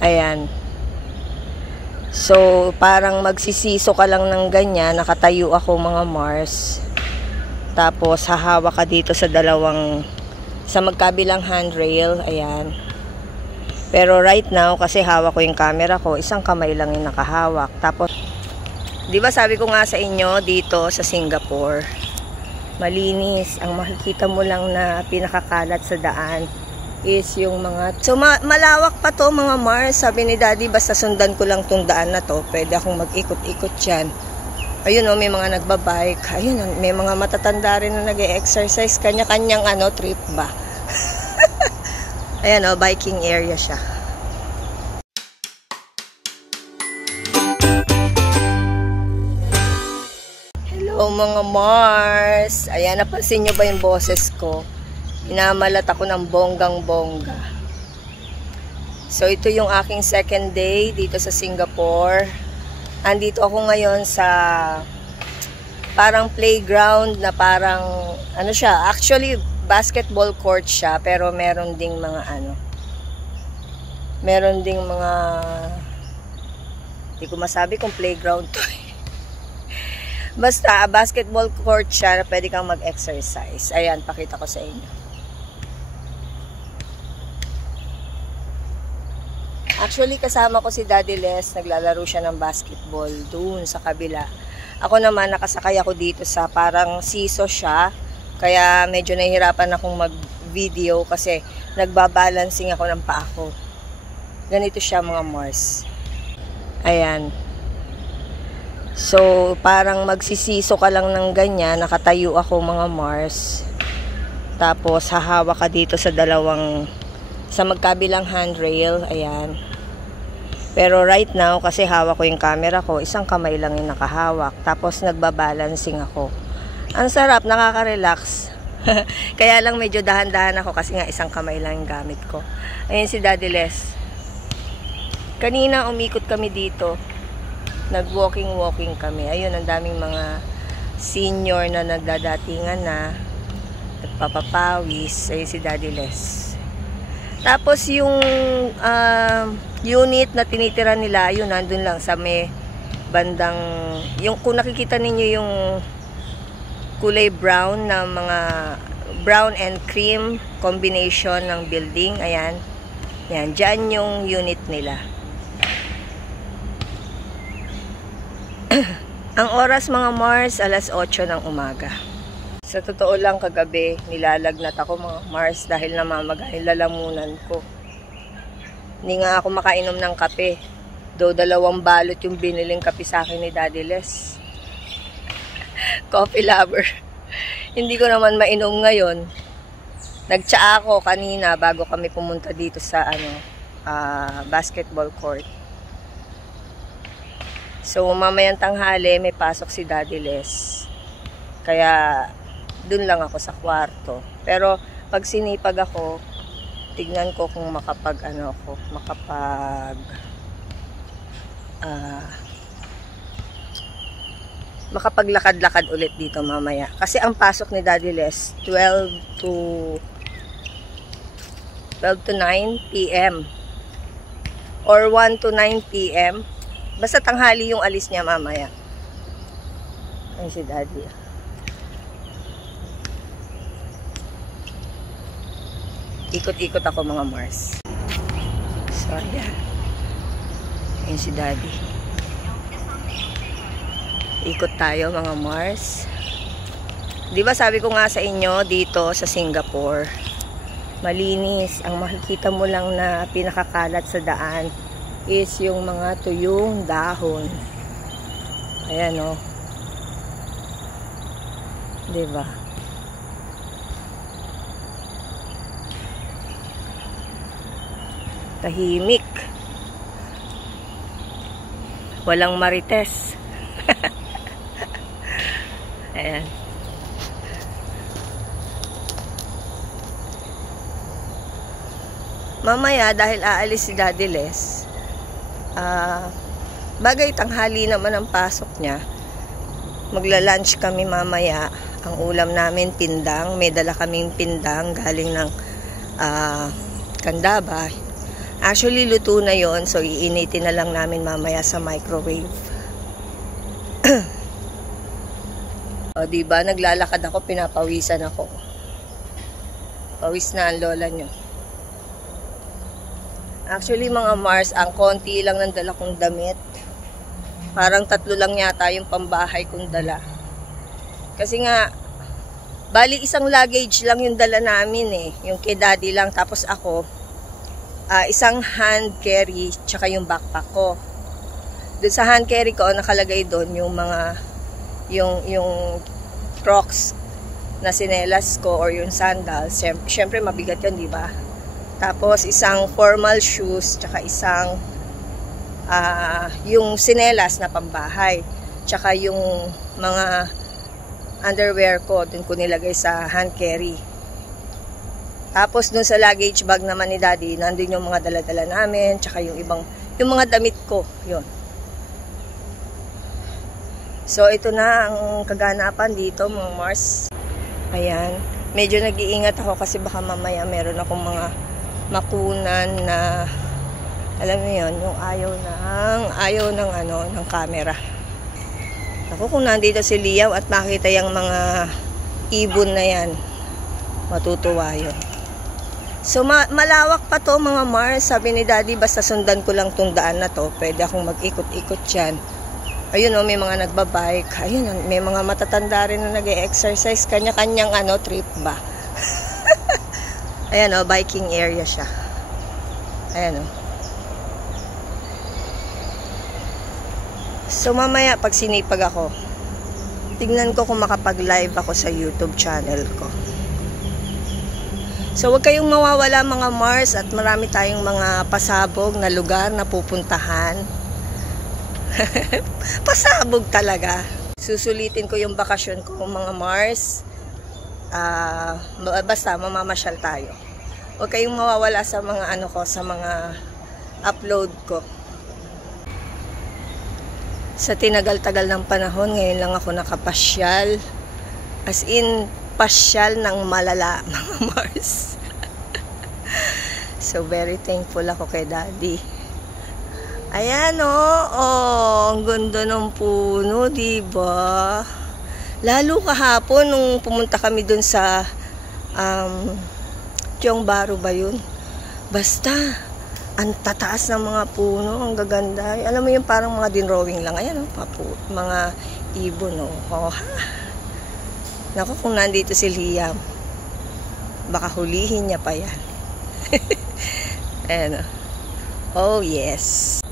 Ayan. So, parang magsisiso ka lang ng ganyan. Nakatayo ako mga Mars. Tapos, hahawak ka dito sa sa magkabilang handrail. Ayan. Pero right now, kasi hawak ko yung camera ko, isang kamay lang yung nakahawak. Tapos, di ba sabi ko nga sa inyo, dito sa Singapore, malinis. Ang makikita mo lang na pinakakalat sa daan is yung mga... So, malawak pa to mga Mars. Sabi ni Daddy, basta sundan ko lang tong daan na to, pwede akong mag-ikot-ikot yan. Ayun o, may mga nagbabike. Ayun, may mga matatanda rin na nag-e-exercise. Kanya-kanyang trip ba? Ayan o, biking area siya. Hello mga Mars. Ayan, napansin nyo ba yung boses ko? Inamalat ako ng bonggang-bongga. So, ito yung aking second day dito sa Singapore. Andito ako ngayon sa parang playground na parang, siya, actually, basketball court siya, pero meron ding mga hindi ko masabi kung playground to. Basta, basketball court siya na pwede kang mag-exercise. Ayan, pakita ko sa inyo. Actually, kasama ko si Daddy Les. Naglalaro siya ng basketball doon sa kabila. Ako naman, nakasakay ako dito sa parang siso siya. Kaya medyo nahihirapan akong mag-video kasi nagbabalancing ako ng paa ko. Ganito siya mga Mars. Ayan. So, parang magsisiso ka lang ng ganyan. Nakatayo ako mga Mars. Tapos, hahawak ka dito sa sa magkabilang handrail. Ayan. Pero right now, kasi hawak ko yung camera ko, isang kamay lang yung nakahawak. Tapos, nagbabalancing ako. Ang sarap, nakaka-relax. Kaya lang medyo dahan-dahan ako kasi nga isang kamay lang yung gamit ko. Ayan si Daddy Les. Kanina, umikot kami dito. Nag-walking kami. Ayun, ang daming mga senior na nagdadatingan na. Nagpapapawis. Ayun si Daddy Les. Tapos yung unit na tinitira nila, yun nandun lang sa may bandang, kung nakikita ninyo yung kulay brown na mga brown and cream combination ng building, ayan, yan, dyan yung unit nila. Ang oras mga Mars, 8:00 ng umaga. Sa totoo lang, kagabi, nilalagnat ako mga Mars dahil namamaga yung lalamunan ko. Hindi nga ako makainom ng kape. Do 2 balot yung biniling kape sa akin ni Daddy Les. Coffee lover. Hindi ko naman mainom ngayon. Nagtsaa ako kanina bago kami pumunta dito sa basketball court. So, mamayang tanghali, may pasok si Daddy Les. Kaya, dun lang ako sa kwarto. Pero, pag sinipag ako, tignan ko kung makapaglakad-lakad ulit dito mamaya. Kasi ang pasok ni Daddy Les, 12 to 9 p.m. or 1 to 9 p.m. Basta tanghali yung alis niya mamaya. Ay si Daddy. Ikot-ikot ako mga Mars. So, ayan. Ayan si Daddy. Ikot tayo mga Mars. Di ba sabi ko nga sa inyo, dito sa Singapore, malinis. Ang makikita mo lang na pinakakalat sa daan is yung mga tuyong dahon. Ayan o. Di ba? Tahimik. Walang marites. Ayan. Mamaya, dahil aalis si Daddy Les, bagay tanghali naman ang pasok niya. Magla-lunch kami mamaya. Ang ulam namin, pindang. May dala kaming pindang galing ng Candaba. Actually, luto na yon, so iinitin na lang namin mamaya sa microwave. O, diba? Naglalakad ako, pinapawisan ako. Pawis na ang lola nyo. Actually, mga Mars, ang konti lang ng dala kong damit. Parang 3 lang yata yung pambahay kong dala. Kasi nga, bali isang luggage lang yung dala namin eh. Yung kay daddy lang. Tapos ako, isang hand carry, tsaka yung backpack ko. Doon sa hand carry ko, nakalagay doon yung mga, yung Crocs na sinelas ko or yung sandals. Siyempre, mabigat yun, di ba? Tapos, isang formal shoes, tsaka isang, yung sinelas na pambahay. Tsaka yung mga underwear ko, doon ko nilagay sa hand carry. Tapos dun sa luggage bag naman ni daddy, nandun yung mga dala-dala namin, tsaka yung ibang, yung mga damit ko, yun. So ito na ang kaganapan dito mga Mars. Ayan, medyo nag-iingat ako kasi baka mamaya meron akong mga makunan na, alam mo yun, yung ayaw ng camera. Ako kung nandito si Liam at makita yung mga ibon na yan, matutuwa yun. So, malawak pa to mga Mars. Sabi ni daddy, basta sundan ko lang tong daan na to. Pwede akong mag-ikot-ikot dyan. Ayun o, may mga nagbabike. Ayun, may mga matatanda rin na nag-e-exercise. Kanya-kanyang trip ba? Ayan o, biking area siya. Ayan o. So, mamaya pag sinipag ako, tignan ko kung makapag-live ako sa YouTube channel ko. So, huwag kayong mawawala mga Mars at marami tayong mga pasabog na lugar na pupuntahan. Pasabog talaga. Susulitin ko yung bakasyon ko mga Mars. Basta mamamasyal tayo. Huwag kayong mawawala sa mga sa mga upload ko. Sa tinagal-tagal ng panahon, ngayon lang ako nakapasyal. As in, pasyal ng malala, mga Mars. So, very thankful ako kay daddy. Ayan ang ganda ng puno, diba? Lalo kahapon, nung pumunta kami dun sa, Tiong Baro ba yun? Basta, ang tataas ng mga puno, ang gaganda. Alam mo yung parang mga dinrowing lang. Ayan mga ibon, Naku, kung nandito si Liam, baka hulihin niya pa yan. Ayan oh yes.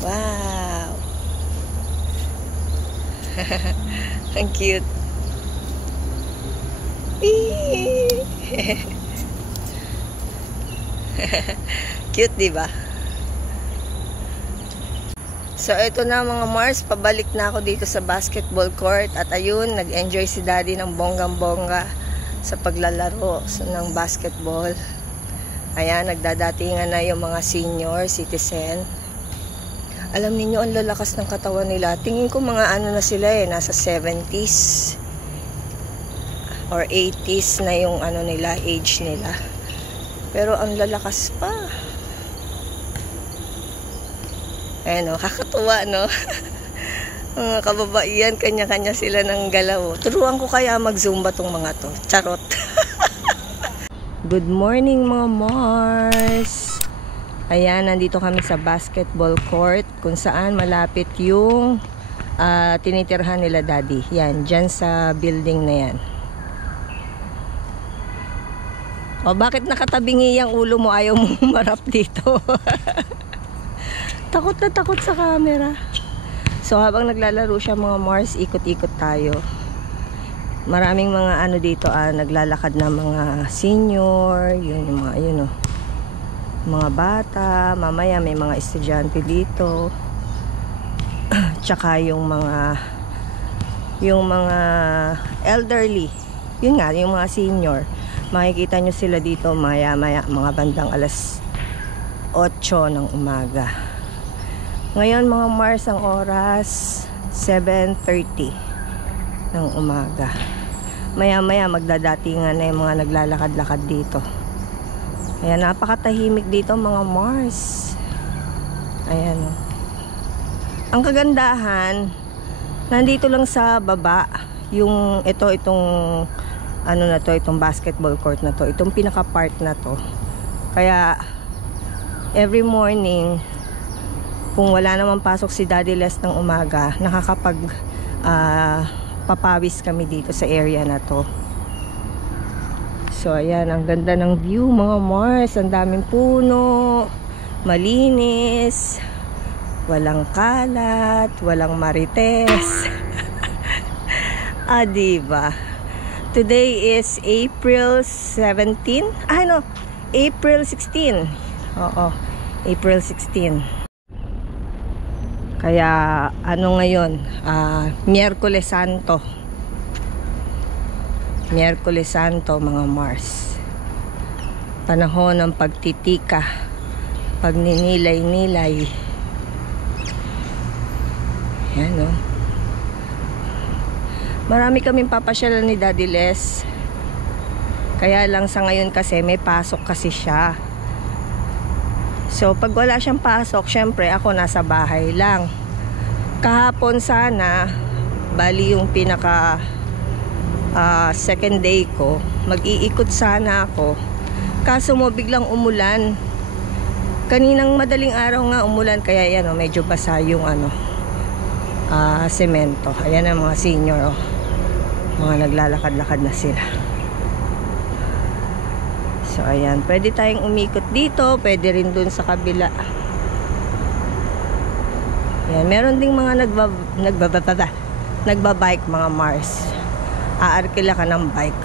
Wow. Ang cute. Cute, diba? So, ito na mga Mars, pabalik na ako dito sa basketball court. At ayun, nag-enjoy si daddy ng bonggang-bongga sa paglalaro ng basketball. Ayan, nagdadatingan na yung mga senior citizen. Alam niyo ang lalakas ng katawan nila. Tingin ko mga na sila nasa 70s or 80s na yung nila, age nila. Pero ang lalakas pa. Ayan kakatuwa, no? Mga kababaihan, kanya-kanya sila ng galaw. Turuan ko kaya mag-zumba tong mga to. Charot. Good morning mga Mars. Ayan, nandito kami sa basketball court kung saan malapit yung tinitirhan nila daddy. Yan, dyan sa building na yan. O, bakit nakatabingi ang ulo mo? Ayaw mo marap dito. Takot na takot sa camera. So, habang naglalaro siya mga Mars, ikot-ikot tayo. Maraming mga dito, naglalakad na mga senior, yun yung mga, mga bata, mamaya may mga estudyante dito. Tsaka yung mga elderly. Yun nga, yung mga senior. Makikita nyo sila dito maya-maya, mga bandang alas 8 ng umaga. Ngayon mga Mars, ang oras 7:30 ng umaga. Maya-maya magdadatingan na yung mga naglalakad-lakad dito. Ayan, napakatahimik dito mga Mars. Ayan. Ang kagandahan, nandito lang sa baba, yung itong ano na to, itong basketball court na to, itong pinaka-part na to. Kaya, every morning, kung wala namang pasok si Daddy Les ng umaga, nakakapag papawis kami dito sa area na to. So ayan, ang ganda ng view mga Mars. Ang daming puno, malinis, walang kalat, walang marites. Diba? Today is April 17? April 16. Oo, April 16. Kaya ano ngayon, Miyerkules Santo. Miyerkules Santo mga Mars. Panahon ng pagtitika, pagninilay-nilay. Yan o. Marami kaming papasyalan ni Daddy Les. Kaya lang sa ngayon kasi may pasok kasi siya. So pag wala siyang pasok, syempre ako nasa bahay lang. Kahapon sana, bali yung pinaka second day ko, mag-iikot sana ako. Kaso mo biglang umulan. Kaninang madaling araw nga umulan, kaya yan medyo basa yung semento. Ayan ang mga senior mga naglalakad-lakad na sila. So ayan, pwede tayong umikot dito, pwede rin dun sa kabila. Ayan, meron ding mga nagbabike mga Mars. Aarkila ka ng bike.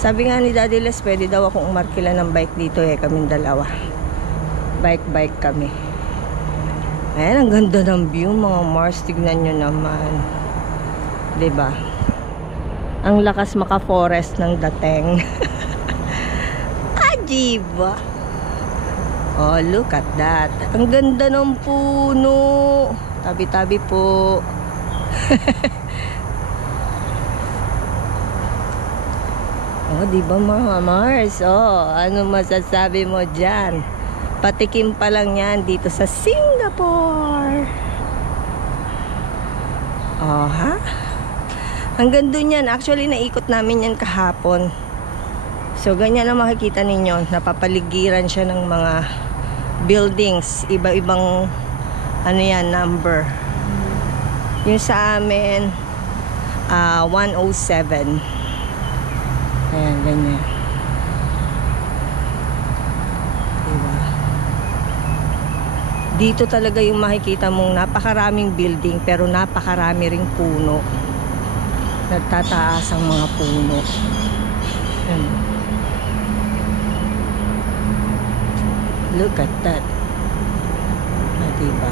Sabi nga ni Daddy Les, pwede daw akong umarkila ng bike dito kaming dalawa. Bike kami. Ayan, ang ganda ng view mga Mars. Tignan nyo naman. Diba? Ang lakas maka-forest ng Dateng. Diba? Oh, look at that. Ang ganda ng puno. Tabi-tabi po. Oh, diba mga Mars? Oh, ano masasabi mo dyan? Patikim pa lang yan dito sa Singapore. Oh, ha? Ang ganda niyan. Actually, naikot namin yan kahapon. So, ganyan ang makikita ninyo. Napapaligiran siya ng mga buildings. Iba-ibang number. Yung sa amin, 107. Ayan, ganyan. Diba? Dito talaga yung makikita mong napakaraming building, pero napakarami ring puno. Nagtataas ang mga puno. Ayan. Look at that. Diba?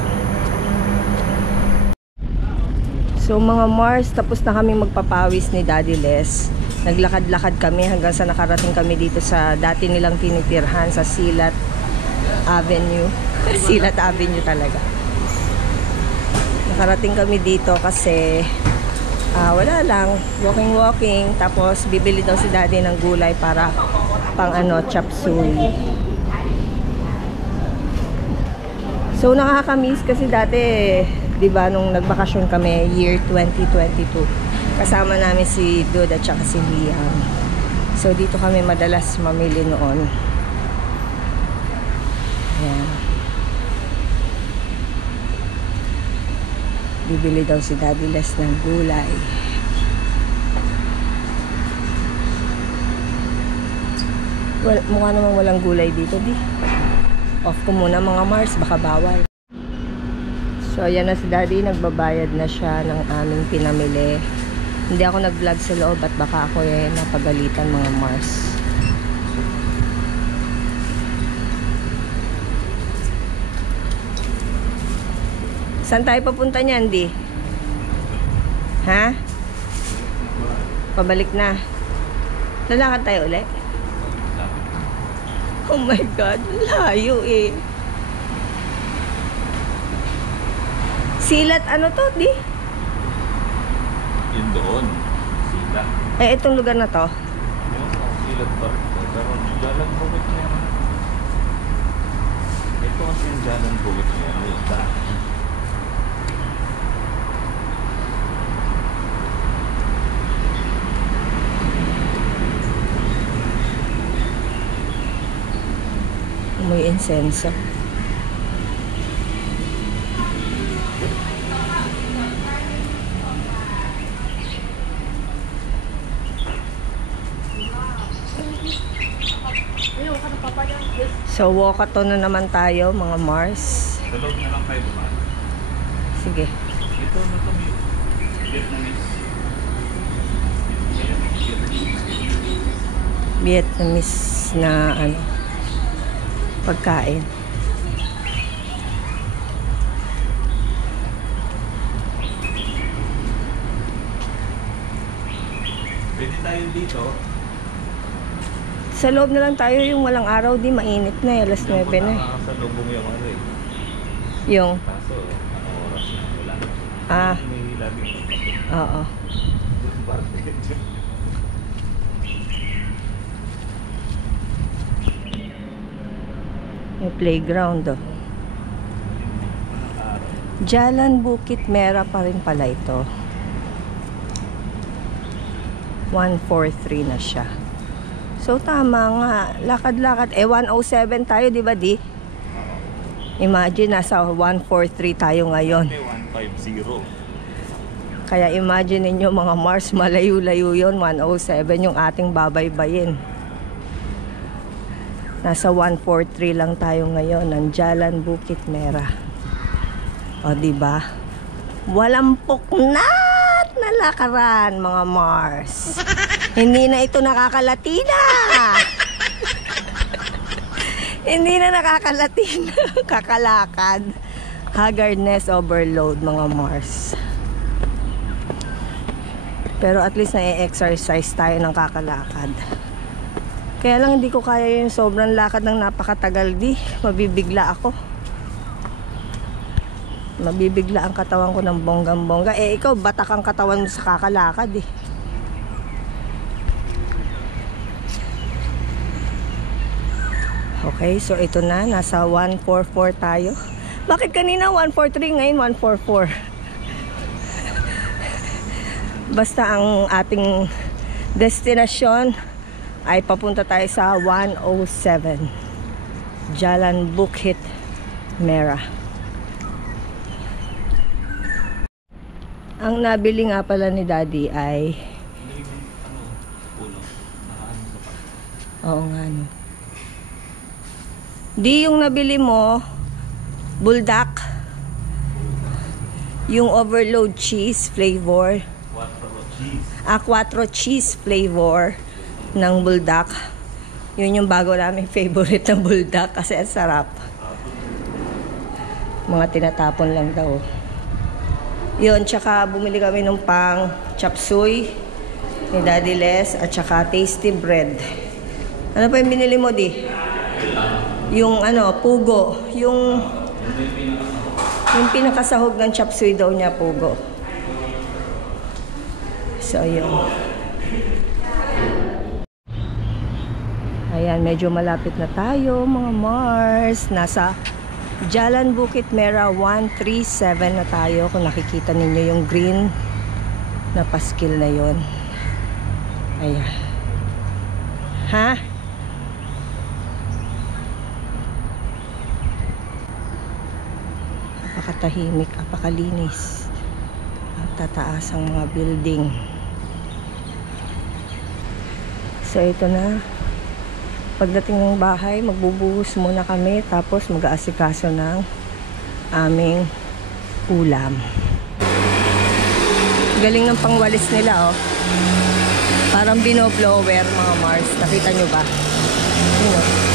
So mga Mars, tapos na kami magpapawis ni Daddy Les. Naglakad-lakad kami hanggang sa nakarating kami dito sa dati nilang tinitirhan sa Silat Avenue. Silat Avenue talaga. Nakarating kami dito kasi wala lang, walking. Tapos bibili daw si Daddy ng gulay para pang chop suey. So nakakamiss kasi dati, 'di ba, nung nagbakasyon kami year 2022. Kasama namin si Dude at saka si Liam. So dito kami madalas mamili noon. Ayan. Bibili daw si Daddy Les ng gulay. Mukha namang walang gulay dito, di. Off ko muna mga Mars, baka bawal. So ayan na si Daddy, nagbabayad na siya ng aming pinamili. Hindi ako nag-vlog sa loob at baka ako napagalitan mga Mars. Saan tayo papunta niyan, di? Ha? Pabalik na. Lalakad tayo ulit? Oh my God, layo Silat to, di? Yun doon. Sila. Itong lugar na to? Yung silat pa rin. Pero jalan bukit na yan. Jalan Bukit Mera. May insenso. So, walkathon na naman tayo, mga Mars. Sa loob na lang kayo dumaan. Sige. Ito na ito, Vietnamese. Vietnamese na ano, pagkain. Pwede tayo dito. Sa loob na lang tayo, yung walang araw, di mainit na, alas 9 na. Sa lubong yung ano eh. Yung, Kaso, ano oras na wala. ah, May labing. oo. Yung playground, oh. Jalan Bukit Mera pa rin pala ito. 143 na siya. So, tama nga. Lakad-lakad. 107 tayo, di ba, di? Imagine, nasa 143 tayo ngayon. 150. Kaya imagine ninyo, mga Mars, malayo-layo yun. 107 yung ating babaybayin. Nasa 143 lang tayo ngayon ng Jalan Bukit Mera. O, di ba? Walang puknat na lakaran, mga Mars. Hindi na ito nakakalatina. Hindi na nakakalatina. Kakalakad. Haggardness overload, mga Mars. Pero at least na-exercise tayo ng kakalakad. Kaya lang hindi ko kaya yung sobrang lakad ng napakatagal, di. Mabibigla ako. Mabibigla ang katawan ko ng bonggang-bongga. Eh, ikaw, batak ang katawan mo sa kakalakad, eh. Okay, so ito na. Nasa 144 tayo. Bakit kanina 143, ngayon 144? Basta ang ating destinasyon ay papunta tayo sa 107. Jalan Bukit Mera. Ang nabili nga pala ni Daddy ay oo nga, no. Di yung nabili mo buldak, yung overload cheese flavor, quattro cheese flavor ng buldak. Yun yung bago namin favorite na buldak kasi ang sarap. Mga tinatapon lang daw. Yun, tsaka bumili kami ng pang chop suey ni Daddy Les at tsaka tasty bread. Ano pa yung binili mo, di? Yung ano, pugo. Yung pinakasahog ng chop suey daw niya, pugo. So, yun. Ayan, medyo malapit na tayo, mga Mars. Nasa Jalan Bukit Mera 137 na tayo. Kung nakikita ninyo yung green na paskil na yon. Ayan. Ha? Apakatahimik, apakalinis. Ang tataas ang mga building. So ito na. Pagdating ng bahay, magbubuhos muna kami, tapos mag-aasikaso ng aming ulam. Galing ng pangwalis nila, oh. Parang binoblower, mga Mars. Nakita nyo ba? Yun, oh.